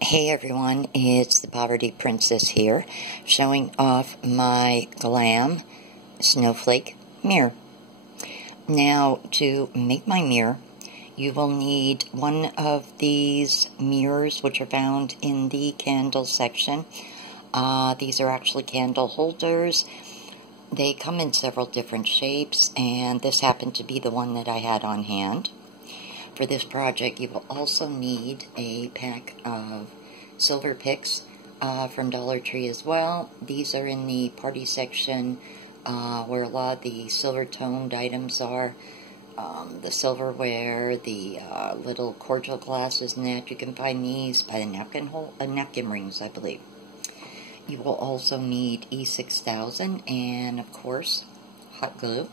Hey everyone, it's the Poverty Princess here, showing off my Glam Snowflake mirror. Now, to make my mirror, you will need one of these mirrors, which are found in the candle section. These are actually candle holders. They come in several different shapes, and this happened to be the one that I had on hand. For this project, you will also need a pack of silver picks from Dollar Tree as well. These are in the party section where a lot of the silver-toned items are. The silverware, the little cordial glasses and that. You can find these by the napkin rings, I believe. You will also need E6000 and, of course, hot glue.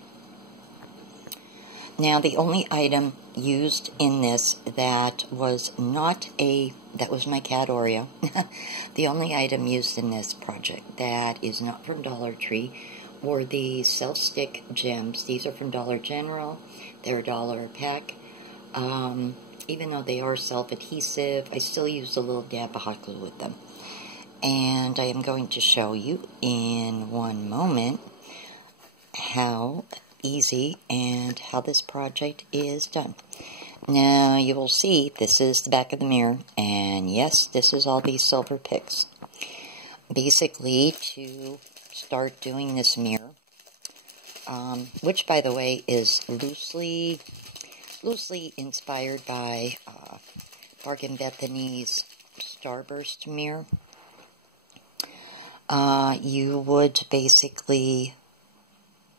Now, the only item used in this that was my cat Oreo. The only item used in this project that is not from Dollar Tree were the self-stick gems. These are from Dollar General. They're $1 a pack. Even though they are self-adhesive, I still use a little dab of hot glue with them. And I am going to show you in one moment how easy and how this project is done. Now you will see this is the back of the mirror, and yes, this is all these silver picks. Basically, to start doing this mirror, which by the way is loosely inspired by Bargain Bethany's starburst mirror, you would basically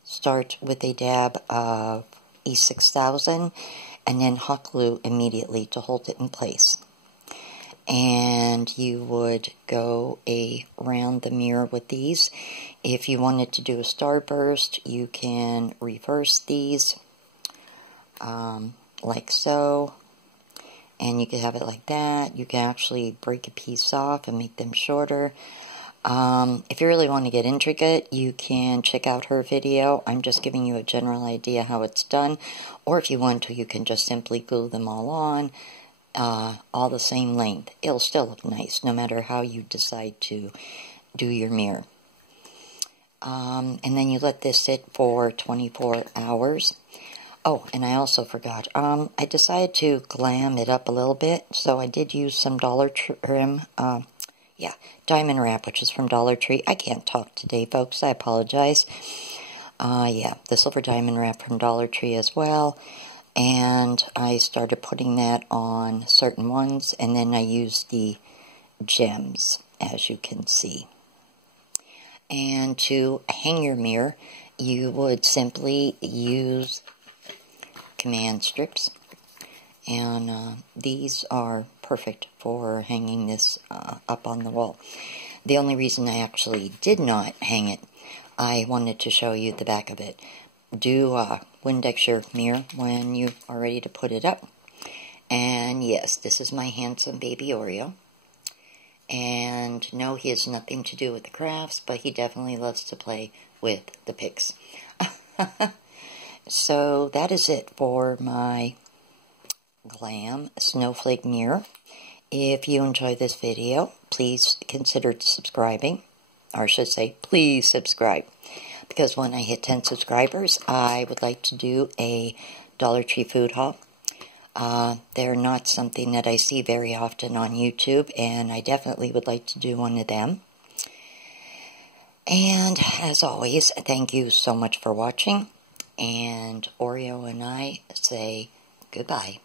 start with a dab of E6000 and then hot glue immediately to hold it in place. And you would go around the mirror with these. If you wanted to do a starburst, you can reverse these like so. And you can have it like that. You can actually break a piece off and make them shorter. If you really want to get intricate, you can check out her video. I'm just giving you a general idea how it's done. Or if you want to, you can just simply glue them all on, all the same length. It'll still look nice, no matter how you decide to do your mirror. And then you let this sit for 24 hours. Oh, and I also forgot. I decided to glam it up a little bit, so I did use some diamond wrap, which is from Dollar Tree. I can't talk today, folks. I apologize. The silver diamond wrap from Dollar Tree as well. And I started putting that on certain ones, and then I used the gems, as you can see. And to hang your mirror, you would simply use command strips. And these are perfect for hanging this up on the wall. The only reason I actually did not hang it, I wanted to show you the back of it. Do Windex your mirror when you are ready to put it up. And yes, this is my handsome baby Oreo. And no, he has nothing to do with the crafts, but he definitely loves to play with the picks. So that is it for my Glam Snowflake mirror. If you enjoyed this video, please consider subscribing, or I should say, please subscribe, because when I hit 10 subscribers, I would like to do a Dollar Tree food haul. They're not something that I see very often on YouTube, and I definitely would like to do one of them. And as always, thank you so much for watching, and Oreo and I say goodbye.